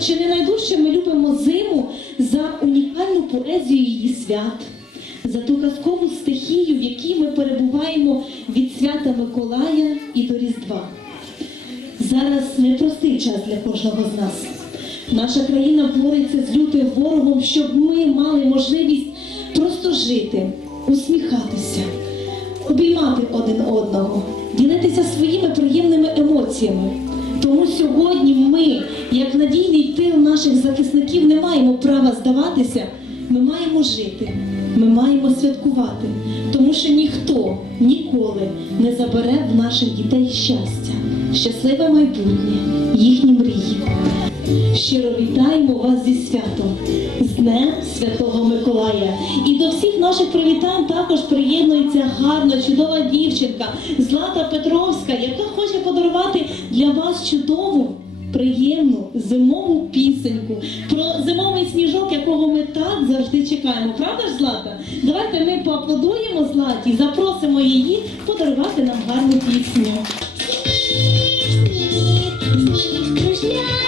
чи не найдужче ми любимо зиму за унікальну поезію її свят, за ту казкову стихію, в якій ми перебуваємо від свята Миколая і до Різдва. Зараз непростий час для кожного з нас. Наша країна бореться з лютим ворогом, щоб ми мали можливість просто жити, усміхатися, обіймати один одного, ділитися своїми приємними емоціями. Тому сьогодні ми, як надійний тил наших захисників, не маємо права здаватися. Ми маємо жити, ми маємо святкувати, тому що ніхто ніколи не забере в наших дітей щастя, щасливе майбутнє, їхні мрії. Щиро вітаємо вас зі святом, з Днем Святого Миколая. І до всіх наших привітань також приєднується гарна, чудова дівчинка Злата Петровська, яка хоче подарувати для вас чудову, приємну зимову пісеньку про зимовий сніжок, якого ми так завжди чекаємо. Правда ж, Злата? Давайте ми поаплодуємо Златі, запросимо її подарувати нам гарну пісню. Сніг, сніг кружляє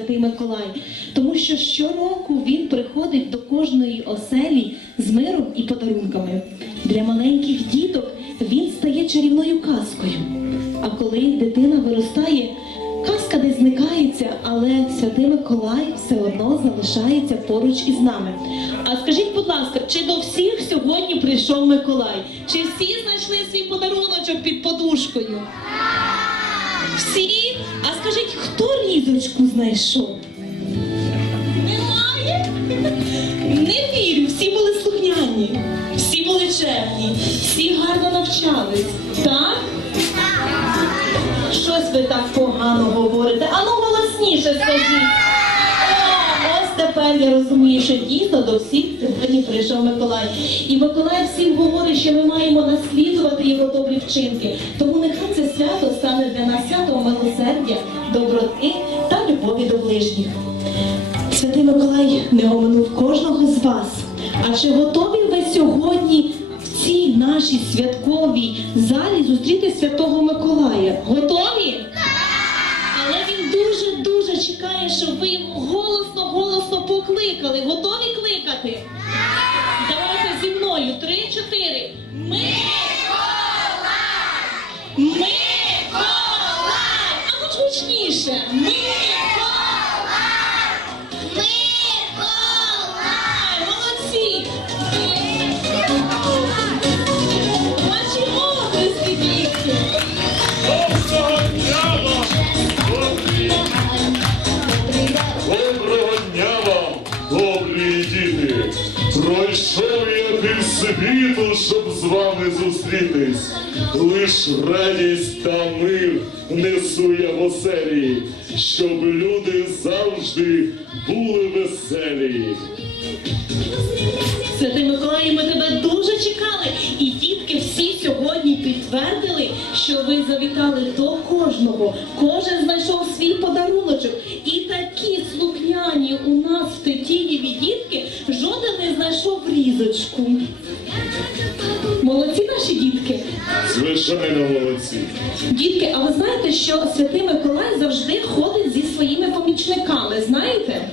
Святий Миколай. Тому що щороку він приходить до кожної оселі з миром і подарунками. Для маленьких діток він стає чарівною казкою. А коли дитина виростає, казка десь зникається, але Святий Миколай все одно залишається поруч із нами. А скажіть, будь ласка, чи до всіх сьогодні прийшов Миколай? Чи всі знайшли свій подаруночок під подушкою? Всі? Різочку знайшов? Немає? Не вірю, всі були слухняні, всі були чемні, всі гарно навчались. Так? Щось ви так погано говорите. А ну голосніше скажіть. О, ось тепер я розумію, що дійсно до всіх сьогодні прийшов Миколай. І Миколай всім говорить, що ми маємо наслідувати його добрі вчинки. Тому нехай це свято стане для нас святом милосердя, доброти любові до ближніх. Святий Миколай не оминув кожного з вас. А чи готові ви сьогодні в цій нашій святковій залі зустріти Святого Миколая? Готові? Але він дуже дуже чекає, щоб ви йому голосно, голосно покликали. Готові кликати? Давайте зі мною. Три-чотири. Ми! Миколай! Миколай! А ну гучніше. Миколай! Зустрітись. Лиш радість та мир несу я в оселі, щоб люди завжди були веселі. Святий Миколай, ми тебе дуже чекали. І дітки всі сьогодні підтвердили, що ви завітали до кожного. Кожен знайшов свій подаруночок. І такі слухняні у нас в Тетіїві дітки жоден не знайшов різочку. Молодці наші дітки. Звичайно, молодці. Дітки, а ви знаєте, що Святий Миколай завжди ходить зі своїми помічниками, знаєте?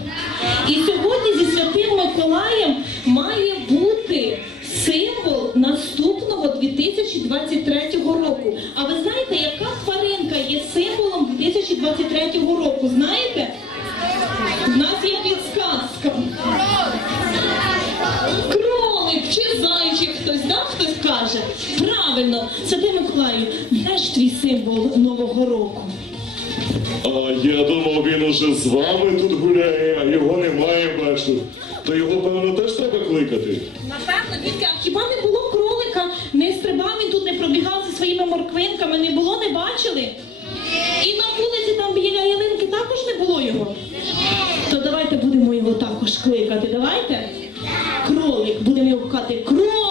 І сьогодні зі Святим Миколаєм має бути символ наступного 2023 року. А ви знаєте, яка тваринка є символом 2023 року? Знаєте? Каже. Правильно, Святий Миколаю, де ж твій символ Нового року? А я думав, він уже з вами тут гуляє, а його немає, бачу. То його, певно, теж треба кликати. Напевно, дітки, а хіба не було кролика? Не стрибав він тут, не пробігав зі своїми морквинками, не було, не бачили? І на вулиці там біля ялинки також не було його. То давайте будемо його також кликати. Давайте. Кролик, будемо його кати. Кролику!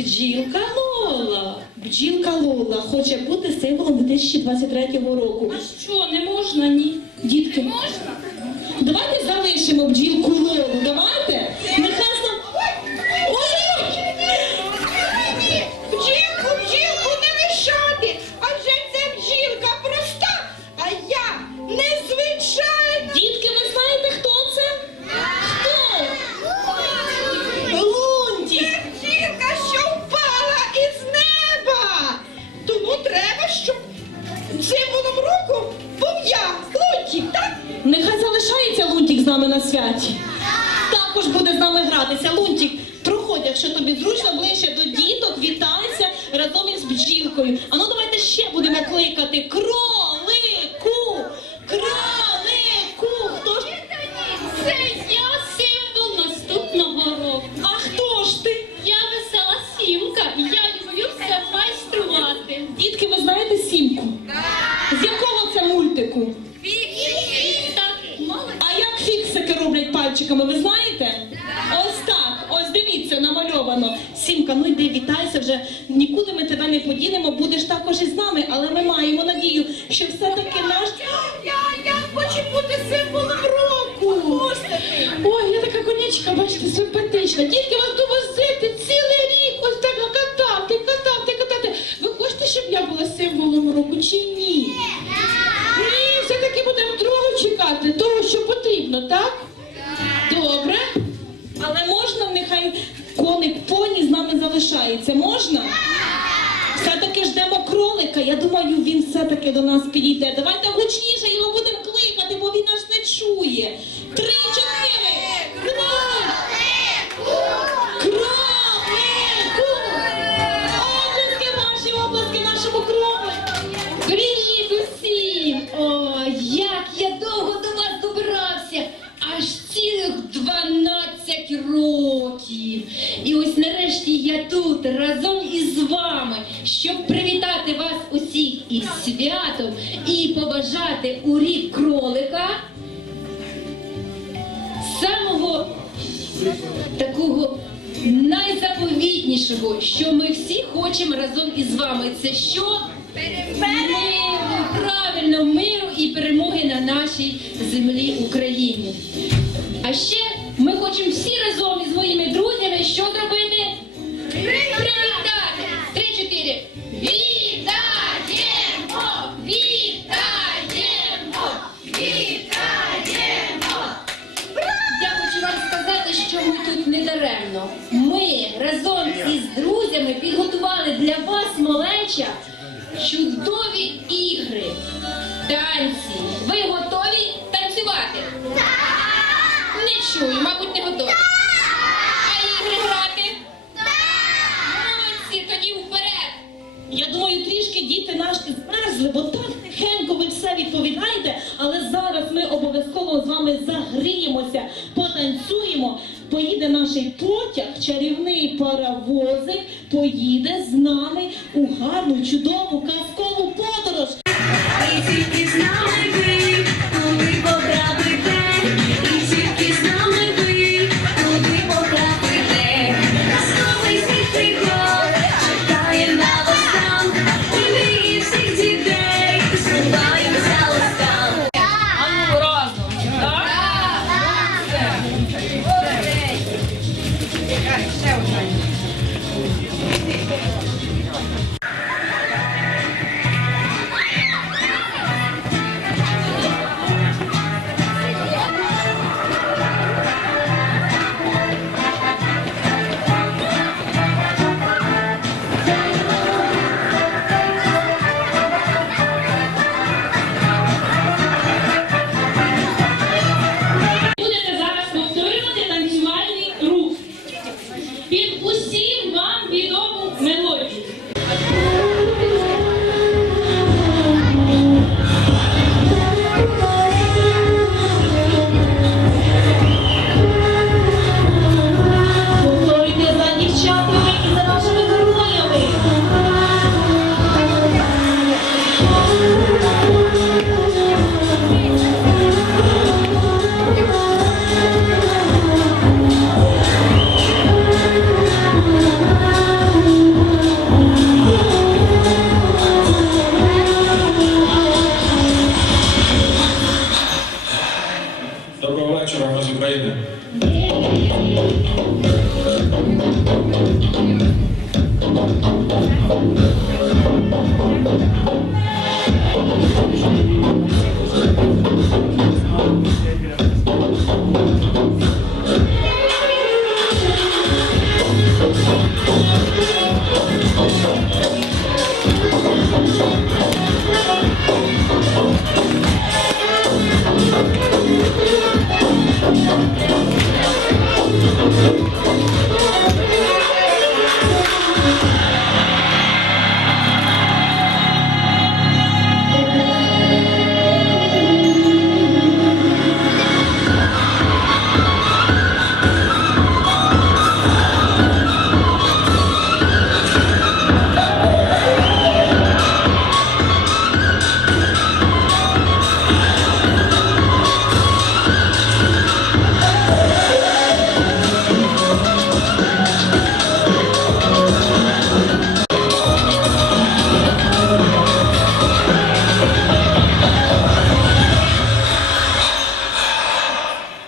Бджілка Лола. Бджілка Лола хоче бути символом 2023 року. А що, не можна, ні? Дітки, Можна? давайте залишимо бджілку Лолу. Давайте. Бджілкою. А ну давайте ще будемо кликати кролику! Кролику! Хто ж? Це я символ наступного року. А хто ж ти? Я весела сімка. Я люблю все майструвати. Дітки, ви знаєте сімку? З якого це мультику? Так, молодець. А як фіксики роблять пальчиками, ви знаєте? Ось так, ось дивіться, намальовано. Сімка, ну йди, вітайся вже. Нікуди ми тебе не подінемо, будеш також із нами, але ми маємо надію, що все-таки наш. Я, я хочу бути символом року. Ой, я така конячка, бачите, симпатична. Тільки вас довозити цілий рік, ось так катати, катати, катати. Ви хочете, щоб я була символом року чи ні? Ні, все-таки будемо другого чекати, того, що потрібно, так? Добре. Але можна, нехай коник поні з нами залишається. Можна? Все-таки ждемо кролика. Я думаю, він все-таки до нас підійде. Давайте гучніше його будемо кликати, бо він нас не чує. Три, чотири. Разом із вами, щоб привітати вас усіх із святом і побажати у рік кролика самого такого найзаповітнішого, що ми всі хочемо разом із вами. Це що? Миру, правильно, миру і перемоги на нашій землі Україні. А ще ми хочемо всі разом із моїми друзями що зробити? Ми тут не даремно. Ми разом із друзями підготували для вас, малеча, чудові ігри, танці. Ви готові танцювати? Не чую, мабуть, не готові. Поїде потяг, чарівний паровозик, поїде з нами у гарну, чудову казкову